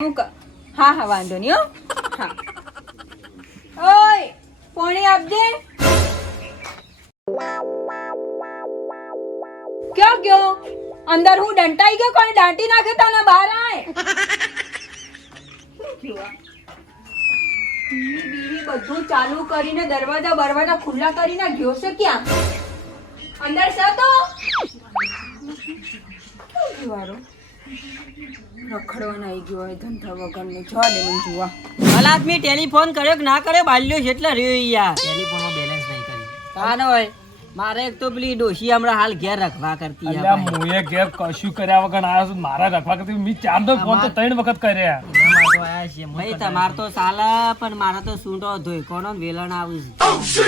હા હા વાંધો નહીં હો. હા ઓય પાણી આપજે. ક્યાં ગયો? અંદર હું દંટાઈ ગયો? કોને દાંટી નાખે તને? બહાર આય. બીવી બધું ચાલુ કરીને દરવાજા ખુલ્લા કરીને ગયો છે ક્યાં? અંદર છે તો રખડવાના આવી ગયો હોય ધંધા વગરનો. જવા દે મને જોવા. હાલાત મેં ટેલિફોન કર્યો કે ના કર્યો બાલ્યો છે એટલે રહ્યો યાર. ટેલિફોનમાં બેલેન્સ નહીં કર્યું. કાન હોય મારે એક તો પેલી ડોશી હમણાં હાલ ઘેર રખવા કરતી અલ્યા મોએ ઘેર કશું કર્યા વગર આવ્યો છું. મારા રખવા કરતી મી ચાર નો ફોન તો 3 વખત કર્યા. ભાઈ તમાર તો સાલા પણ મારા તો સૂંટો ધોઈ કોનો વેલણ આવું છે.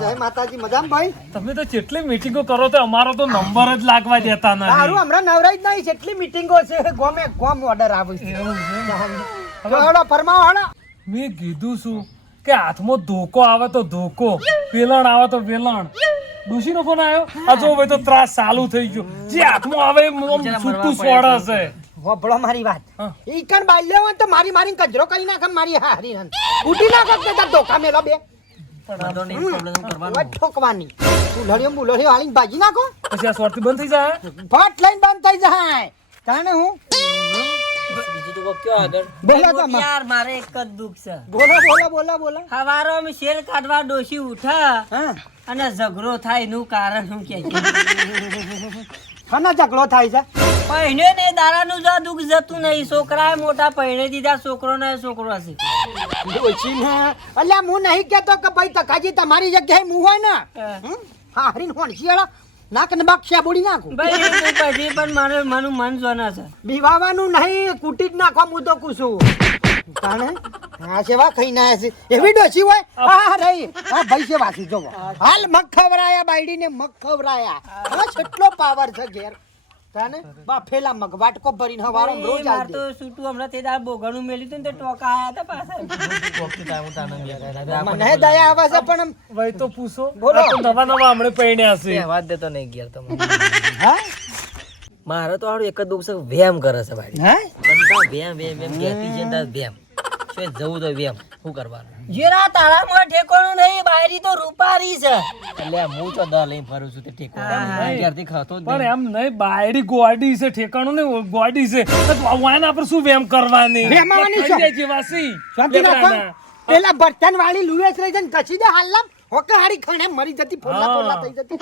જય માતાજી. મજામાં ભાઈ? તમે તો જેટલી મીટિંગો કરો તો અમારો તો નંબર જ લાગવા દેતા નથી. તારું હમણાં નવરાઈ જ નહીં. જેટલી મીટિંગો છે ગોમે ગોમ ઓર્ડર આવે છે. હળો ફરમાવો હળો. મેં કીધું છું કે હાથમાં ધોકો આવે તો ધોકો, વેલણ આવે તો વેલણ. ડોશી નો ફોન આવ્યો? આ જો ભાઈ તો ત્રાસ ચાલુ થઈ ગયો. જે હાથમાં આવે છૂટું સોડા છે. હોભળો મારી વાત. ઈ કણ બાલ્યો હોય તો મારી મારીને કચરો કરી નાખે મારી હારી હન. ઉડી નાખે તે તાર ધોકા મેલો બે. ઠોકવાની બુલડીઓ હાલીને ભાજી નાખો. પછી આ સોરતી બંધ થઈ જાય. ફટ લઈને બંધ થઈ જાય. તાણે હું બોલા તો યાર મારે એક જ દુઃખ છે. બોલા. હવારો અમે શેર કાઢવા ડોશી ઉઠા હા અને ઝઘડો થાય એનું કારણ શું કે ખાના ઝઘડો થાય છે. પહેણે ને દારાનું જો દુઃખ જતું નહીં. છોકરાએ મોટા પહેણે દીધા, છોકરો ને છોકરો હશે. ડોશીને અલ્યા હું નહીં કહેતો કે ભાઈ તકાજી તમારી જગ્યાએ હું હોય ને હા હરીને હોણશિયાળા નાક ને બાક્ષા બોડી નાખું. ભાઈ એ તો પછી પણ મારે મારું મન જોના છે. બીવાવાનું નહીં, કૂટી જ નાખવા હું તો કુશું. કાણે હા સેવા ખાઈને આયા છે એવી ડોશી હોય. હા રહી હા ભાઈ છે વાસી જોવો હાલ મગ ખવરાયા બાયડીને મગ ખવરાયા. હા કેટલો પાવર છે ઘેર. કાને બાફેલા મગ વાટકો ભરીને હવારો રોજ માર આવતી. તો સૂટું હમણાં તે દાળ બોગણું મેલ્યું હતું ને તે ટોકા આયા હતા પાછા. મને દયા આવે છે પણ ભાઈ તો પૂછો. બોલો. આ તો નવા હમણે પૈણ્યા છે. વાત દેતો નહીં ઘેર તમે. હા મારે તો આડું એક જ દુઃખ છે, વેમ કરે છે ભાઈ. હા વેમ કહેતી છે ને વેમ શું જવું તો વેમ શું કરવાનું? જેરા તારામાં ઠેકોણું નહીં, બાયરી તો રૂપારી છે. એટલે હું તો દ લઈને ફરું છું તે ઠેકોણું ઘેરથી ખાતો જ પણ એમ નહીં, બાયડી ગોડી છે, ઠેકાણું ને ગોડી છે. વાયના પર શું વેમ કરવાની? વેમવાની ખાઈ શું? જાય જેવાસી. શાંતિ રાખો. લેકડાના. પેલા બર્તન વાળી લુવેસ રહી છે ને કચી દે હાલમ હોકે હારી ખાણે મરી જતી ફોડલા થઈ જતી.